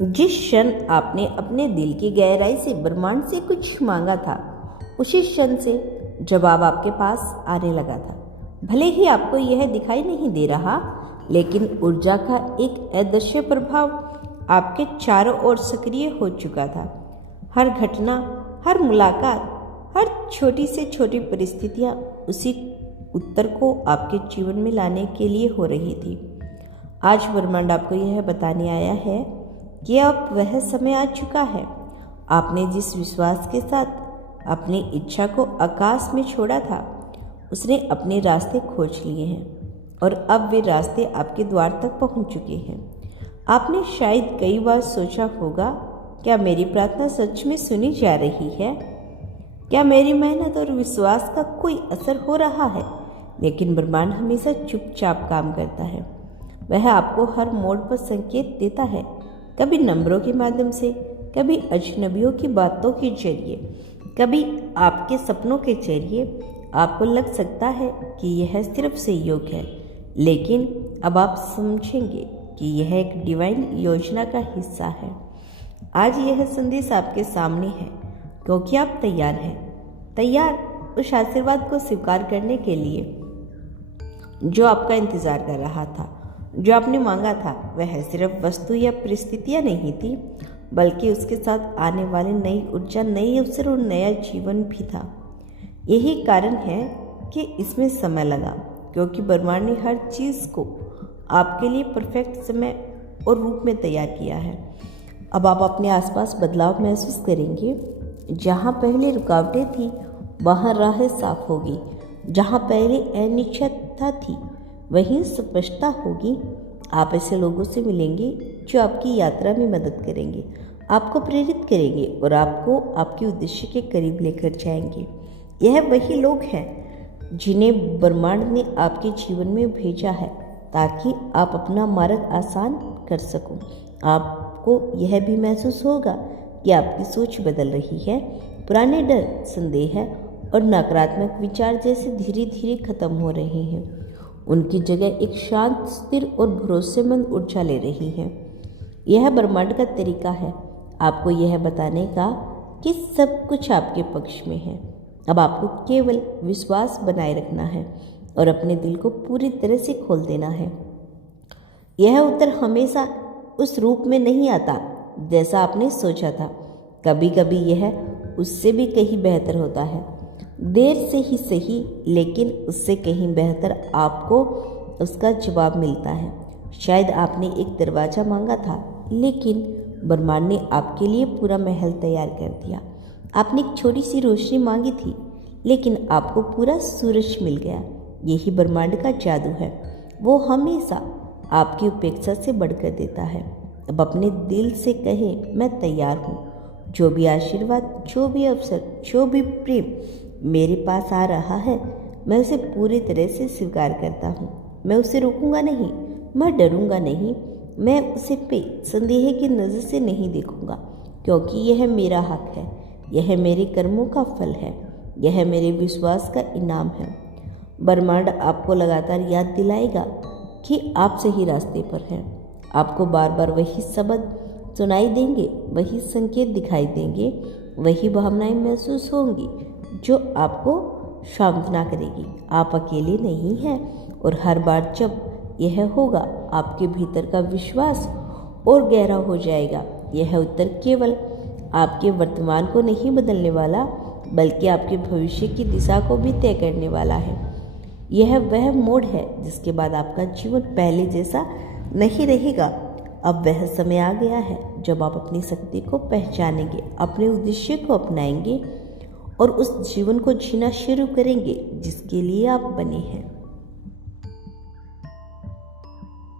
जिस क्षण आपने अपने दिल की गहराई से ब्रह्मांड से कुछ मांगा था, उसी क्षण से जवाब आपके पास आने लगा था। भले ही आपको यह दिखाई नहीं दे रहा, लेकिन ऊर्जा का एक अदृश्य प्रभाव आपके चारों ओर सक्रिय हो चुका था। हर घटना, हर मुलाकात, हर छोटी से छोटी परिस्थितियाँ उसी उत्तर को आपके जीवन में लाने के लिए हो रही थी। आज ब्रह्मांड आपको यह बताने आया है कि अब वह समय आ चुका है। आपने जिस विश्वास के साथ अपनी इच्छा को आकाश में छोड़ा था, उसने अपने रास्ते खोज लिए हैं और अब वे रास्ते आपके द्वार तक पहुंच चुके हैं। आपने शायद कई बार सोचा होगा, क्या मेरी प्रार्थना सच में सुनी जा रही है? क्या मेरी मेहनत और विश्वास का कोई असर हो रहा है? लेकिन ब्रह्मांड हमेशा चुपचाप काम करता है। वह आपको हर मोड़ पर संकेत देता है, कभी नंबरों के माध्यम से, कभी अजनबियों की बातों के जरिए, कभी आपके सपनों के जरिए। आपको लग सकता है कि यह सिर्फ सहयोग है, लेकिन अब आप समझेंगे कि यह एक डिवाइन योजना का हिस्सा है। आज यह संदेश आपके सामने है क्योंकि आप तैयार हैं, तैयार उस आशीर्वाद को स्वीकार करने के लिए जो आपका इंतजार कर रहा था। जो आपने मांगा था वह सिर्फ वस्तु या परिस्थितियां नहीं थी, बल्कि उसके साथ आने वाली नई ऊर्जा, नए अवसर और नया जीवन भी था। यही कारण है कि इसमें समय लगा, क्योंकि ब्रह्मांड ने हर चीज़ को आपके लिए परफेक्ट समय और रूप में तैयार किया है। अब आप अपने आसपास बदलाव महसूस करेंगे। जहाँ पहले रुकावटें थी, वहाँ राह साफ होगी। जहाँ पहले अनिश्चितता थी, वहीं स्पष्टता होगी। आप ऐसे लोगों से मिलेंगे जो आपकी यात्रा में मदद करेंगे, आपको प्रेरित करेंगे और आपको आपके उद्देश्य के करीब लेकर जाएंगे। यह वही लोग हैं जिन्हें ब्रह्मांड ने आपके जीवन में भेजा है ताकि आप अपना मार्ग आसान कर सको। आपको यह भी महसूस होगा कि आपकी सोच बदल रही है। पुराने डर, संदेह और नकारात्मक विचार जैसे धीरे धीरे खत्म हो रहे हैं। उनकी जगह एक शांत, स्थिर और भरोसेमंद ऊर्जा ले रही है। यह ब्रह्मांड का तरीका है आपको यह बताने का कि सब कुछ आपके पक्ष में है। अब आपको केवल विश्वास बनाए रखना है और अपने दिल को पूरी तरह से खोल देना है। यह उत्तर हमेशा उस रूप में नहीं आता जैसा आपने सोचा था। कभी कभी यह उससे भी कहीं बेहतर होता है। देर से ही सही, लेकिन उससे कहीं बेहतर आपको उसका जवाब मिलता है। शायद आपने एक दरवाज़ा मांगा था, लेकिन ब्रह्मांड ने आपके लिए पूरा महल तैयार कर दिया। आपने एक छोटी सी रोशनी मांगी थी, लेकिन आपको पूरा सूरज मिल गया। यही ब्रह्मांड का जादू है। वो हमेशा आपकी उपेक्षा से बढ़कर देता है। अब अपने दिल से कहें, मैं तैयार हूँ। जो भी आशीर्वाद, जो भी अवसर, जो भी प्रेम मेरे पास आ रहा है, मैं उसे पूरी तरह से स्वीकार करता हूँ। मैं उसे रोकूंगा नहीं, मैं डरूंगा नहीं, मैं उसे पे संदेह की नज़र से नहीं देखूंगा, क्योंकि यह मेरा हक है, यह मेरे कर्मों का फल है, यह मेरे विश्वास का इनाम है। ब्रह्मांड आपको लगातार याद दिलाएगा कि आप सही रास्ते पर हैं। आपको बार बार वही शब्द सुनाई देंगे, वही संकेत दिखाई देंगे, वही भावनाएं महसूस होंगी जो आपको सांत्वना करेगी। आप अकेले नहीं हैं और हर बार जब यह होगा, आपके भीतर का विश्वास और गहरा हो जाएगा। यह उत्तर केवल आपके वर्तमान को नहीं बदलने वाला, बल्कि आपके भविष्य की दिशा को भी तय करने वाला है। यह वह मोड़ है जिसके बाद आपका जीवन पहले जैसा नहीं रहेगा। अब वह समय आ गया है जब आप अपनी शक्ति को पहचानेंगे, अपने उद्देश्य को अपनाएंगे और उस जीवन को जीना शुरू करेंगे जिसके लिए आप बने हैं।